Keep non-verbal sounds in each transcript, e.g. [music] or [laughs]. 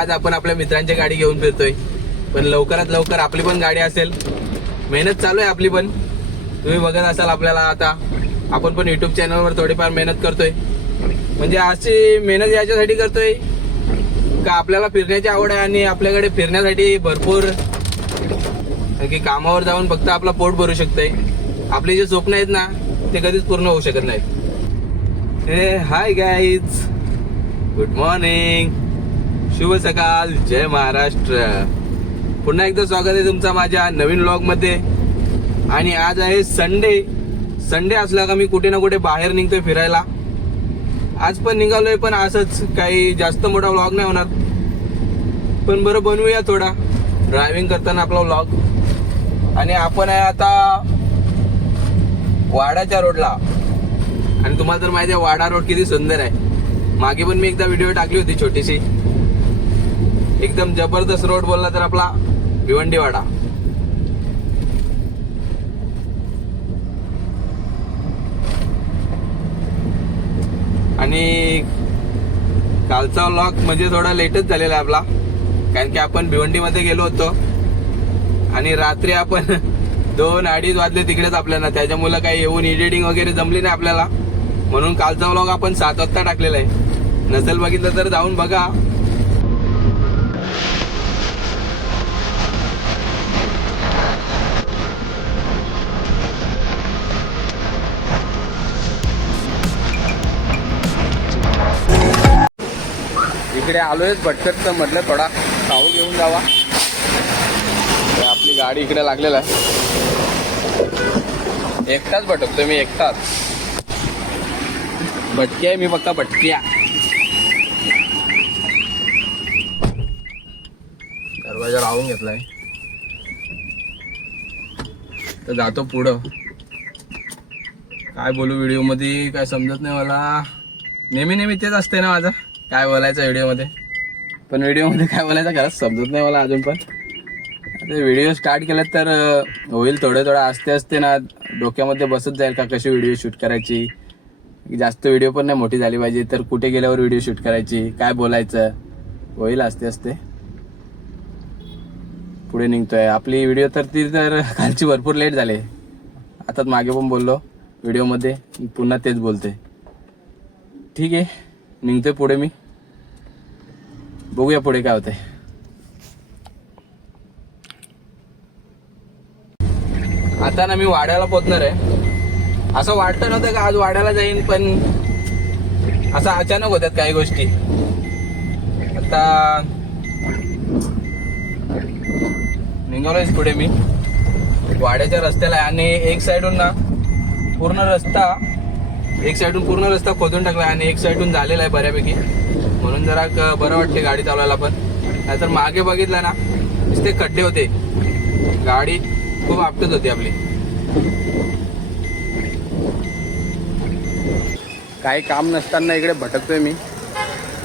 आज आपण आपल्या मित्रांची गाडी घेऊन फिरतोय. पण लवकरात लवकर आपली पण गाडी असेल. मेहनत चालू आहे आपली पण. तुम्ही बघत असाल आपल्याला आता. आपण पण युट्यूब चॅनलवर थोडीफार मेहनत करतोय. म्हणजे अशी मेहनत याच्यासाठी करतोय का आपल्याला फिरण्याची आवड आहे आणि आपल्याकडे फिरण्यासाठी भरपूर की कामावर जाऊन फक्त आपला पोट भरू शकतंय. आपले जे स्वप्न आहेत ना ते कधीच पूर्ण होऊ शकत नाही हे हाय गाईज गुड मॉर्निंग शुभ सकाळ जय महाराष्ट्र. पुन्हा एकदा स्वागत आहे तुमचा माझ्या नवीन ब्लॉगमध्ये आणि आज आहे संडे संडे असला का मी कुठे ना कुठे बाहेर निघतोय फिरायला. आज पण निघालोय पण असंच काही जास्त मोठा व्लॉग नाही होणार. पण बरं बनवूया थोडा. ड्रायव्हिंग करताना आपला व्लॉग आणि आपण आहे आता वाडाच्या रोडला आणि तुम्हाला तर माहिती आहे वाडा रोड किती सुंदर आहे. मागे पण मी एकदा व्हिडिओ टाकली होती छोटीशी. एकदम जबरदस्त रोड बोलला तर आपला भिवंडीवाडा. आणि कालचा व्लॉग म्हणजे थोडा लेटच झालेला आहे आपला. कारण की आपण भिवंडीमध्ये गेलो होतो. आणि रात्री आपण [laughs] दोन अडीच वाजले तिकडेच आपल्याला. त्याच्यामुळे काही येऊन एडिटिंग वगैरे जमली नाही आपल्याला. म्हणून कालचा व्लॉग आपण सात वाजता टाकलेला आहे. नसेल बघितलं तर जाऊन बघा. इकडे आलोय भटकत तर म्हटलं थोडा खाऊ घेऊन जावा. आपली गाडी इकडे लागलेला आहे. एकटाच भटकतोय मी एकटाच. भटकी आहे मी फक्त भटक्या. दरवाजा लावून घेतलाय. तर जातो पुढं. काय बोलू व्हिडिओमध्ये काय समजत नाही मला. नेहमी नेहमी तेच असते ना माझं. काय बोलायचं व्हिडिओमध्ये पण व्हिडिओमध्ये काय बोलायचं खरंच समजत नाही मला अजून पण. व्हिडिओ स्टार्ट केला तर होईल थोडं थोडं असते असते ना डोक्यामध्ये बसत जाईल का कशी व्हिडिओ शूट करायची? जास्त व्हिडिओ पण नाही मोठी झाली पाहिजे तर कुठे गेल्यावर व्हिडिओ शूट करायची? काय बोलायचं? होईल असते असते पुढे निघतोय. आपली व्हिडिओ तर ती तर कालची भरपूर लेट झाले. आता मागे पण बोललो. व्हिडिओमध्ये पुन्हा तेच बोलते ठीक आहे. निघतोय पुढे मी. बघूया पुढे काय होतंय. आता ना मी वाड्याला पोचणार आहे. असं वाटतं नव्हतं का आज वाड्याला जाईन पण असं अचानक होत्यात काही गोष्टी. आता निघालोच पुढे मी. वाड्याच्या रस्त्याला आहे आणि एक साईडून ना पूर्ण रस्ता एक साईडून पूर्ण रस्ता खोदून टाकला आणि एक साईडून झालेला आहे बऱ्यापैकी. म्हणून जरा बरं वाटते गाडी चालवायला पण. नाहीतर मागे बघितलं ना नुसते खड्डे होते. गाडी खूप आपटत होती आपली. काही काम नसताना इकडे भटकतोय मी.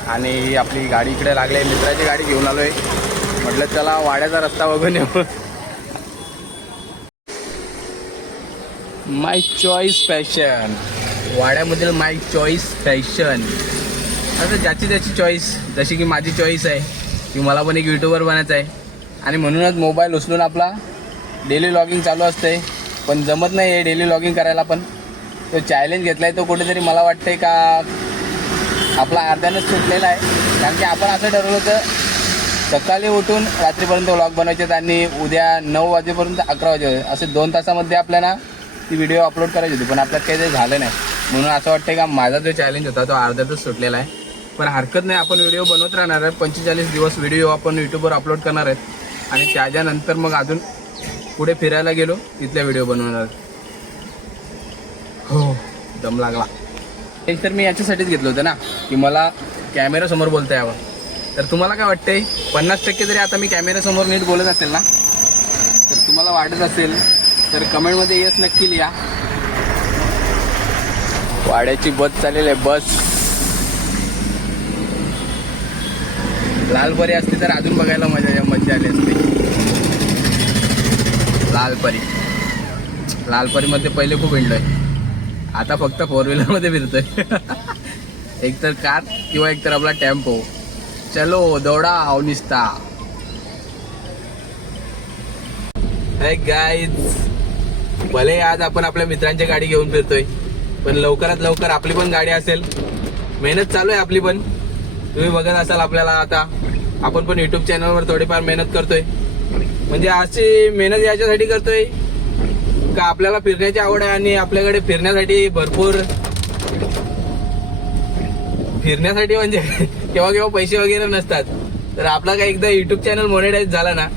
आणि आपली गाडी इकडे लागली आहे. मित्राची गाडी घेऊन आलोय. म्हटलं चला वाड्याचा रस्ता बघून येऊ. माय चॉईस फॅशन वाड्यामधील माय चॉईस फॅशन आता ज्याची त्याची चॉईस जशी की माझी चॉईस आहे की मला पण एक युट्यूबर बनायचं आहे आणि म्हणूनच मोबाईल उचलून आपला डेली लॉगिंग चालू असते पण जमत नाही आहे डेली लॉगिंग करायला पण. तो चॅलेंज घेतला आहे तो कुठेतरी मला वाटते का आपला अर्ध्यानंच सुटलेला आहे. कारण की आपण असं ठरवलं होतं सकाळी उठून रात्रीपर्यंत व्लॉग बनवायचे आणि उद्या नऊ वाजेपर्यंत अकरा वाजे असे दोन तासामध्ये आपल्याला ती व्हिडिओ अपलोड करायची होती. पण आपल्यात काही ते झालं नाही. म्हणून असं वाटतंय का माझा जो चॅलेंज होता तो अर्ध्यातच सुटलेला आहे. पण हरकत नाही आपण व्हिडिओ बनवत राहणार आहे पंचेचाळीस दिवस व्हिडिओ आपण यूट्यूबवर अपलोड करणार आहेत. आणि त्याच्यानंतर मग अजून पुढे फिरायला गेलो तिथल्या व्हिडिओ बनवणार. हो. दम लागला. एक तर मी याच्यासाठीच घेतलं होतं ना की मला कॅमेरासमोर बोलता यावं. तर तुम्हाला काय वाटतंय? पन्नास टक्के जरी आता मी कॅमेरासमोर नीट बोलत असेल ना तर तुम्हाला वाटत असेल तर कमेंटमध्ये येस नक्की लिहा. वाड्याची बस चालेल आहे बस. लालपरी असते तर अजून बघायला मजा मजा आली असते. लालपरी. लालपरीमध्ये पहिले खूप हिंडलोय आता फक्त फोर व्हीलरमध्ये फिरतोय. [laughs] एक तर कार किंवा एक तर आपला टेम्पो चलो दौडा निसता. गाईज भले आज आपण आपल्या मित्रांची गाडी घेऊन फिरतोय. पण लवकरात लवकर आपली पण गाडी असेल. मेहनत चालू आहे आपली पण. तुम्ही बघत असाल आपल्याला आता. आपण पण युट्यूब चॅनलवर थोडीफार मेहनत करतोय. म्हणजे अशी मेहनत याच्यासाठी करतोय का आपल्याला फिरण्याची आवड आहे आणि आपल्याकडे फिरण्यासाठी भरपूर फिरण्यासाठी म्हणजे [laughs] केव्हा केव्हा पैसे वगैरे नसतात. तर आपला काय एकदा युट्यूब चॅनल मोनेटाईज झाला ना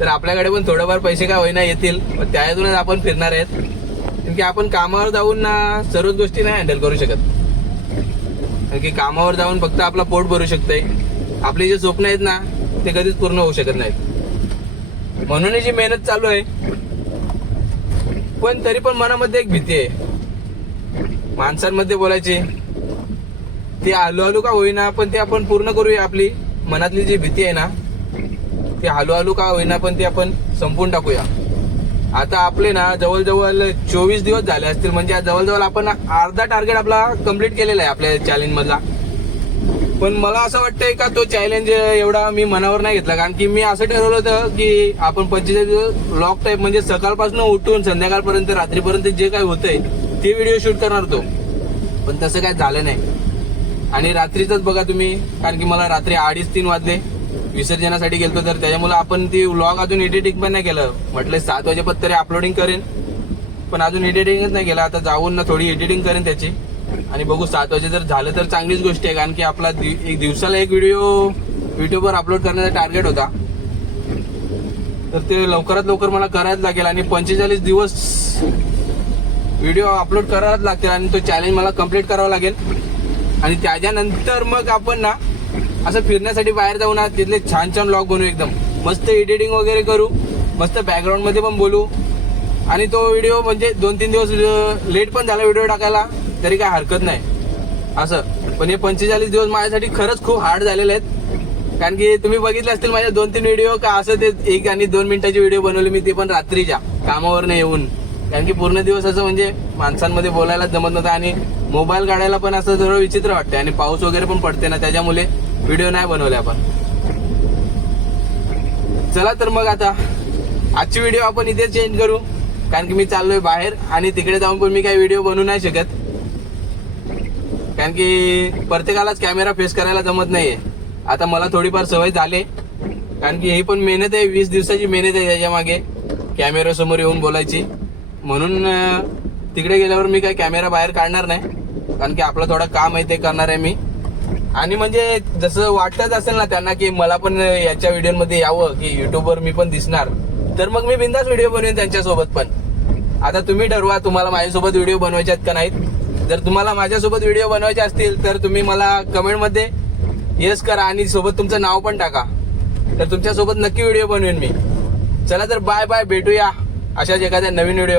तर आपल्याकडे पण थोडंफार पैसे काय होईना येतील. पण त्यातूनच आपण फिरणार आहेत. कारण की आपण कामावर जाऊन ना सर्वच गोष्टी नाही हँडल करू शकत. कारण की कामावर जाऊन फक्त आपला पोट भरू शकतंय. आपली जे स्वप्न आहेत ना ते कधीच पूर्ण होऊ शकत नाहीत. म्हणून ही जी मेहनत चालू आहे पण तरी पण मनामध्ये एक भीती आहे. माणसांमध्ये बोलायची ती हळूहळू का होईना पण ते आपण पूर्ण करूया आपली मनातली जी भीती आहे ना ती हळूहळू का होईना पण ती आपण संपून टाकूया. आता आपले ना जवळजवळ चोवीस दिवस झाले असतील. म्हणजे आज जवळजवळ आपण अर्धा टार्गेट आपला कंप्लीट केलेला आहे आपल्या चॅलेंज मधला. पण मला असं वाटतंय का तो चॅलेंज एवढा मी मनावर नाही घेतला. कारण की मी असं ठरवलं होतं की आपण पंचेचाळीस दिवस लॉक टाईप म्हणजे सकाळपासून उठून संध्याकाळपर्यंत रात्रीपर्यंत जे काही होतंय ते व्हिडिओ शूट करणार होतो. पण तसं काय झालं नाही. आणि रात्रीच बघा तुम्ही कारण की मला रात्री अडीच तीन वाजले. विसर्जनासाठी गेलतो तर त्याच्यामुळे आपण ती व्लॉग अजून एडिटिंग पण नाही केलं. म्हटलं सात वाजेपर्यंत तरी अपलोडिंग करेन. पण अजून एडिटिंगच नाही केलं. आता जाऊन ना थोडी एडिटिंग करेन त्याची. आणि बघू सात वाजे जर झालं तर चांगलीच गोष्ट आहे कारण की आपला दि- एक दिवसाला एक व्हिडिओ युट्यूबवर अपलोड करण्याचा टार्गेट होता. तर ते लवकरात लवकर मला करायच लागेल आणि पंचेचाळीस दिवस व्हिडिओ अपलोड करावाच लागतील आणि तो चॅलेंज मला कंप्लीट करावा लागेल. आणि त्याच्यानंतर मग आपण ना असं फिरण्यासाठी बाहेर जाऊ ना तिथले छान छान ब्लॉग बनवू एकदम. मस्त एडिटिंग वगैरे करू मस्त बॅकग्राऊंडमध्ये पण बोलू. आणि तो व्हिडिओ म्हणजे दोन तीन दिवस लेट पण झाला व्हिडिओ टाकायला तरी काय हरकत नाही. असं. पण हे पंचेचाळीस दिवस माझ्यासाठी खरंच खूप हार्ड झालेले आहेत. कारण की तुम्ही बघितले असतील माझ्या दोन तीन व्हिडिओ का असं ते एक आणि दोन मिनिटाचे व्हिडिओ बनवले मी ते पण रात्रीच्या कामावर येऊन. कारण की पूर्ण दिवस असं म्हणजे माणसांमध्ये बोलायला जमत नव्हतं आणि मोबाईल काढायला पण असं थोडं विचित्र वाटतं आणि पाऊस वगैरे पण पडते ना त्याच्यामुळे व्हिडिओ नाही बनवले आपण. चला तर मग आता आजची व्हिडिओ आपण इथे चेंज करू. कारण की मी चाललोय बाहेर आणि तिकडे जाऊन पण मी काही व्हिडिओ बनवू नाही शकत. कारण की प्रत्येकालाच कॅमेरा फेस करायला जमत नाहीये. आता मला थोडीफार सवय झाली. कारण की ही पण मेहनत आहे वीस दिवसाची मेहनत आहे त्याच्यामागे. कॅमेरा समोर येऊन बोलायची. म्हणून तिकडे गेल्यावर मी काही कॅमेरा बाहेर काढणार नाही. कारण की आपलं थोडं काम आहे ते करणार आहे मी. आणि म्हणजे जसं वाटत असेल ना त्यांना की मला पण याच्या व्हिडिओमध्ये यावं की युट्यूबवर मी पण दिसणार. तर मग मी बिंदास व्हिडिओ बनवेन त्यांच्यासोबत पण. आता तुम्ही ठरवा तुम्हाला माझ्यासोबत व्हिडिओ बनवायचे आहेत का नाहीत? जर तुम्हाला माझ्यासोबत व्हिडिओ बनवायचे असतील तर तुम्ही मला कमेंटमध्ये येस करा आणि सोबत तुमचं नाव पण टाका. तर तुमच्यासोबत नक्की व्हिडिओ बनवेन मी. चला तर बाय बाय भेटूया. अशाच एखाद्या नवीन व्हिडिओ